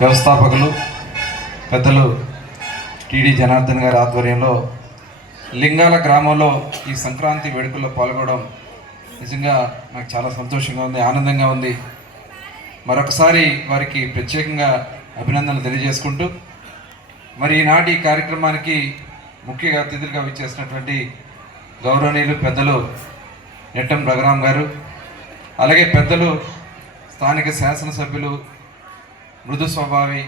వ్యవస్థాపకులు పెద్దలు టీడీ జనార్దన్ గారి ఆధ్వర్యంలో లింగాల గ్రామంలో ఈ సంక్రాంతి వేడుకల్లో పాల్గొనడం నిజంగా నాకు చాలా సంతోషంగా ఉంది, ఆనందంగా ఉంది. మరొకసారి వారికి ప్రత్యేకంగా అభినందనలు తెలియజేసుకుంటూ మరి ఈనాటి కార్యక్రమానికి ముఖ్య అతిథులుగా విచ్చేసినటువంటి గౌరవనీయులు పెద్దలు నెట్టం రఘురామ్ గారు, అలాగే పెద్దలు స్థానిక శాసనసభ్యులు మృదు స్వభావి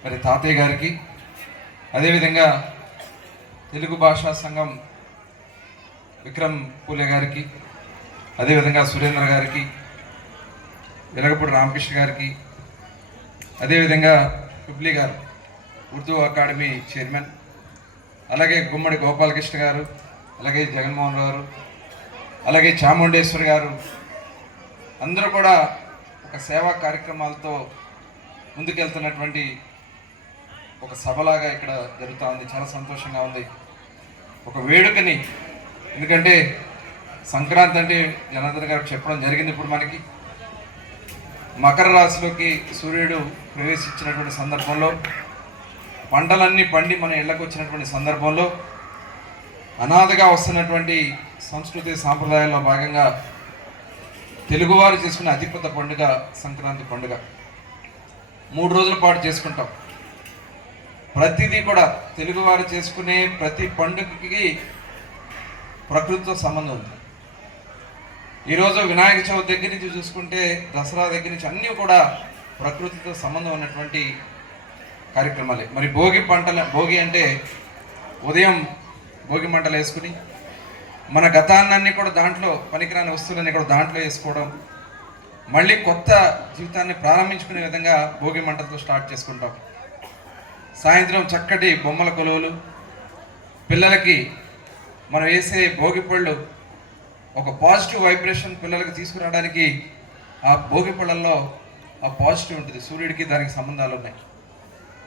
మరి తాతయ్య గారికి, అదేవిధంగా తెలుగు భాషా సంఘం విక్రమ్ పూలే గారికి, అదేవిధంగా సురేంద్ర గారికి, వెలగపూడి రామకృష్ణ గారికి, అదేవిధంగా హుబ్లీ గారు ఉర్దూ అకాడమీ చైర్మన్, అలాగే గుమ్మడి గోపాలకృష్ణ గారు, అలాగే జగన్మోహన్ గారు, అలాగే చాముండేశ్వరి గారు, అందరూ కూడా ఒక సేవా కార్యక్రమాలతో ముందుకెళ్తున్నటువంటి ఒక సభలాగా ఇక్కడ జరుగుతూ ఉంది. చాలా సంతోషంగా ఉంది. ఒక వేడుకని, ఎందుకంటే సంక్రాంతి అంటే జనార్దన్ గారు చెప్పడం జరిగింది. ఇప్పుడు మనకి మకర రాశిలోకి సూర్యుడు ప్రవేశించినటువంటి సందర్భంలో, పంటలన్నీ పండి మన ఇళ్లకు వచ్చినటువంటి సందర్భంలో అనాథగా వస్తున్నటువంటి సంస్కృతి సాంప్రదాయాల్లో భాగంగా తెలుగువారు చేసుకునే అతిపెద్ద పండుగ సంక్రాంతి పండుగ. 3 రోజుల పాటు చేసుకుంటాం. ప్రతిదీ కూడా తెలుగువారు చేసుకునే ప్రతి పండుగకి ప్రకృతితో సంబంధం ఉంది. ఈరోజు వినాయక చవితి దగ్గర నుంచి చూసుకుంటే దసరా దగ్గర నుంచి అన్నీ కూడా ప్రకృతితో సంబంధం ఉన్నటువంటి కార్యక్రమాలే. మరి భోగి అంటే ఉదయం భోగి మంటలు వేసుకుని మన గతాన్ని కూడా దాంట్లో పనికిరాని వస్తువులన్నీ కూడా దాంట్లో వేసుకోవడం, మళ్ళీ కొత్త జీవితాన్ని ప్రారంభించుకునే విధంగా భోగి మంటలతో స్టార్ట్ చేసుకుంటాం. సాయంత్రం చక్కటి బొమ్మల కొలువులు, పిల్లలకి మనం వేసే భోగి పళ్ళు ఒక పాజిటివ్ వైబ్రేషన్ పిల్లలకి తీసుకురావడానికి ఆ భోగి పళ్ళల్లో ఆ పాజిటివ్ ఉంటుంది. సూర్యుడికి దానికి సంబంధాలు ఉన్నాయి.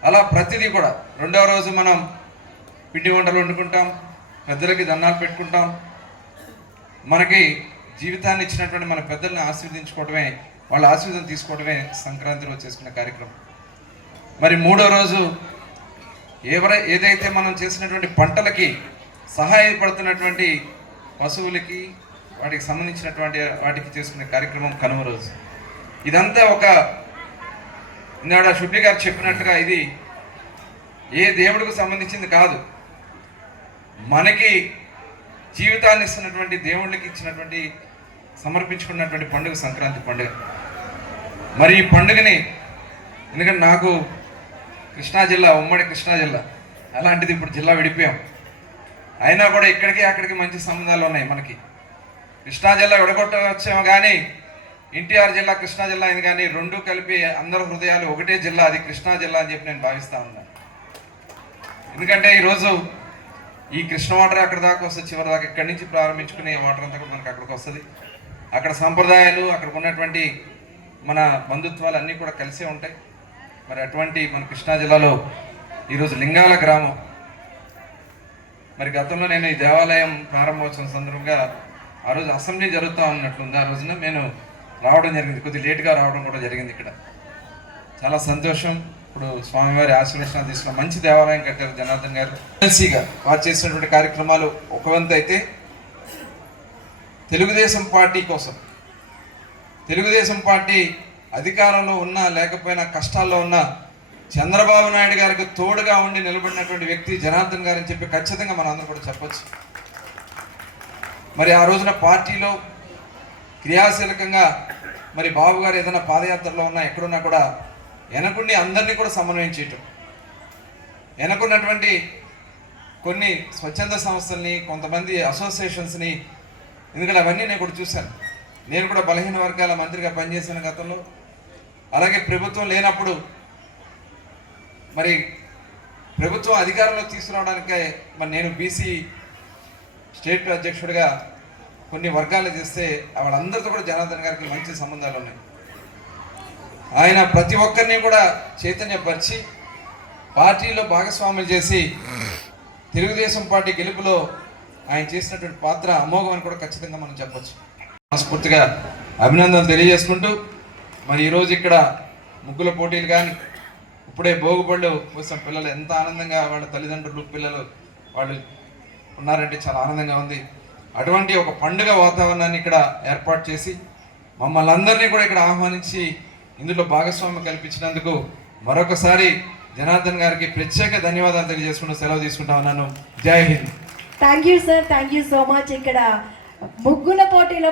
అలా ప్రతిదీ కూడా 2వ రోజు మనం పిండి వంటలు వండుకుంటాం, పెద్దలకి దండాలు పెట్టుకుంటాం. మనకి జీవితాన్ని ఇచ్చినటువంటి మన పెద్దల్ని ఆశీర్వదించుకోవడమే, వాళ్ళ ఆశీర్వాదం తీసుకోవడమే సంక్రాంతి రోజు చేసుకునే కార్యక్రమం. మరి 3వ రోజు ఏదైతే మనం చేసినటువంటి పంటలకి సహాయపడుతున్నటువంటి పశువులకి, వాటికి సంబంధించినటువంటి వాటికి చేసుకునే కార్యక్రమం కనుమ రోజు. ఇదంతా ఒక ఇందాడ శుభ్లి గారు చెప్పినట్టుగా ఇది ఏ దేవుడికి సంబంధించింది కాదు, మనకి జీవితాన్ని ఇస్తున్నటువంటి దేవుళ్ళకి ఇచ్చినటువంటి సమర్పించుకున్నటువంటి పండుగ సంక్రాంతి పండుగ. మరి ఈ పండుగని, ఎందుకంటే నాకు కృష్ణా జిల్లా, ఉమ్మడి కృష్ణా జిల్లా, అలాంటిది ఇప్పుడు జిల్లా విడిపోయాం. అయినా కూడా ఇక్కడికి అక్కడికి మంచి సంబంధాలు ఉన్నాయి మనకి. కృష్ణా జిల్లా విడగొట్టవచ్చేమో కానీ ఎన్టీఆర్ జిల్లా కృష్ణా జిల్లా అయింది, కానీ రెండు కలిపి అందరి హృదయాలు ఒకటే జిల్లా, అది కృష్ణా జిల్లా అని చెప్పి నేను భావిస్తూ ఉన్నాను. ఎందుకంటే ఈరోజు ఈ కృష్ణ వాటర్ అక్కడ దాకా వస్తుంది, చివరి దాకా ఇక్కడి నుంచి ప్రారంభించుకునే వాటర్ అంతా కూడా మనకి అక్కడికి వస్తుంది. అక్కడ సంప్రదాయాలు, అక్కడ ఉన్నటువంటి మన బంధుత్వాలు అన్నీ కూడా కలిసే ఉంటాయి. మరి అటువంటి మన కృష్ణా జిల్లాలో ఈరోజు లింగాల గ్రామం, మరి గతంలో నేను ఈ దేవాలయం ప్రారంభోత్సవం సందర్భంగా ఆ రోజు అసెంబ్లీ జరుగుతూ ఉన్నట్లుంది. ఆ రోజున నేను రావడం జరిగింది, కొద్దిగా లేట్గా రావడం కూడా జరిగింది. ఇక్కడ చాలా సంతోషం. ఇప్పుడు స్వామివారి ఆశీర్వచనాలు తీసుకున్న మంచి దేవాలయం కట్టారు జనార్దన్ గారు. ఎమ్మెల్సీగా వారు చేసినటువంటి కార్యక్రమాలు ఒక వంతు అయితే, తెలుగుదేశం పార్టీ కోసం, తెలుగుదేశం పార్టీ అధికారంలో ఉన్నా లేకపోయినా కష్టాల్లో ఉన్న చంద్రబాబు నాయుడు గారికి తోడుగా ఉండి నిలబడినటువంటి వ్యక్తి జనార్దన్ గారు అని చెప్పి ఖచ్చితంగా మనం అందరం కూడా చెప్పొచ్చు. మరి ఆ రోజున పార్టీలో క్రియాశీలకంగా మరి బాబు గారు ఏదైనా పాదయాత్రలో ఉన్నా ఎక్కడున్నా కూడా వెనకుండి అందరినీ కూడా సమన్వయం చేయటం, వెనకున్నటువంటి కొన్ని స్వచ్ఛంద సంస్థల్ని, కొంతమంది అసోసియేషన్స్ని, ఎందుకంటే అవన్నీ నేను కూడా చూశాను. నేను కూడా బలహీన వర్గాల మంత్రిగా పనిచేసిన గతంలో, అలాగే ప్రభుత్వం లేనప్పుడు మరి ప్రభుత్వం అధికారంలో తీసుకురావడానికే మరి నేను బీసీ స్టేట్ అధ్యక్షుడిగా కొన్ని వర్గాలు చేస్తే వాళ్ళందరితో కూడా జనార్దన్ గారికి మంచి సంబంధాలు ఉన్నాయి. ఆయన ప్రతి ఒక్కరిని కూడా చైతన్యపరిచి పార్టీలో భాగస్వాములు చేసి తెలుగుదేశం పార్టీ గెలుపులో ఆయన చేసినటువంటి పాత్ర అమోఘం అని కూడా ఖచ్చితంగా మనం చెప్పొచ్చు. మనస్ఫూర్తిగా అభినందనలు తెలియజేసుకుంటూ మరి ఈరోజు ఇక్కడ ముగ్గుల పోటీలు కానీ ఇప్పుడే భోగిపళ్ళు కోసం పిల్లలు ఎంత ఆనందంగా వాళ్ళ తల్లిదండ్రులు పిల్లలు వాళ్ళు ఉన్నారంటే చాలా ఆనందంగా ఉంది. అటువంటి ఒక పండుగ వాతావరణాన్ని ఇక్కడ ఏర్పాటు చేసి మమ్మల్ని అందరినీ కూడా ఇక్కడ ఆహ్వానించి ఇందులో భాగస్వామ్యం కల్పించినందుకు మరొకసారి జనార్దన్ గారికి ప్రత్యేక ధన్యవాదాలు తెలియజేసుకుంటూ సెలవు తీసుకుంటా ఉన్నాను. జై Hind. Thank you sir, thank you so much. ఇక్కడ ముగ్గుల పోటీలో